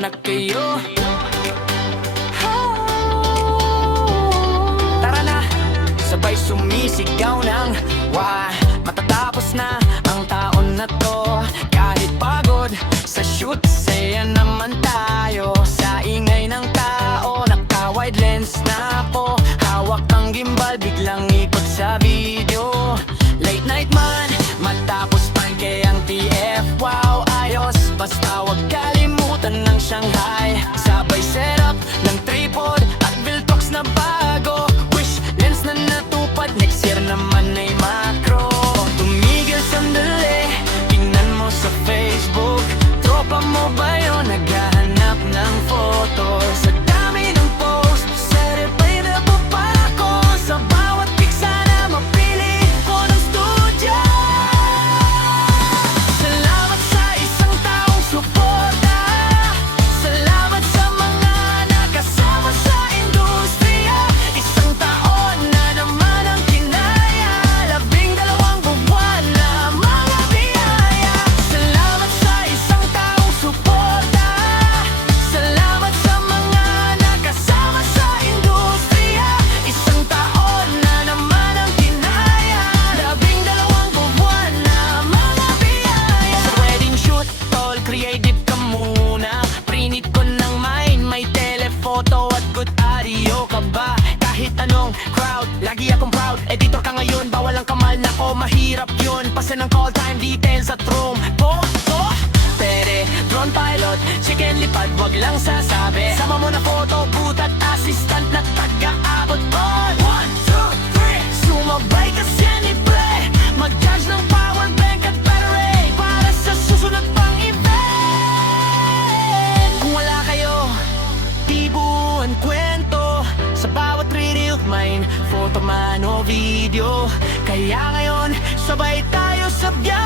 na kayo. Tara na, sabay sumisigaw ng matatapos na ang taon na to. Kahit pagod sa shoot, saya naman tayo. Sa ingay ng tao, naka-wide lens na ako. Hawak ang gimbal, biglang ikot sa video. Late night man, matapos pankay ang TF. Wow, ayos, basta wag kalimutan ng Shanghai. Sabay setup ng tripod at Viltox na bago. Wish lens na natupad, next year naman ay macro. Tumigil sandali, tingnan mo sa Facebook. Tropa mo ba yun, naghahanap ng photo? Sa dami ng post, certified na po pa ako. Sa bawat pic sana mapili ko ng studio. Salamat sa isang taong suporta. Salamat sa mga nakasama sa industriya. Isang taon na naman ang kinaya. 12 buwan na mga biyaya. Salamat sa isang taong suporta. Salamat sa mga nakasama sa industriya. Isang taon na naman ang kinaya. 12 buwan na mga biyaya. Sa wedding shoot, tol, creative ka muna. Prinit ko ng mine, may telephoto at good audio ka ba? Kahit anong crowd, lagi akong proud. Editor ka ngayon, bawal ang kamal na ko. Mahirap yun, pasa ng call time details at room. Photo, pere, drone pilot, chicken lipad, wag lang sasabi. Sama mo na photo, boot at assistant na taga-abot. Boy, 1, 2, 3, sumabay ka siya ni Pre. Mag-charge ng power bank at battery para sa susunod pang event. Kung wala kayo, di buwan kwento. Sa bawat reel of mine, photo man o video. Kaya ngayon, sabay tayo sa biyahe.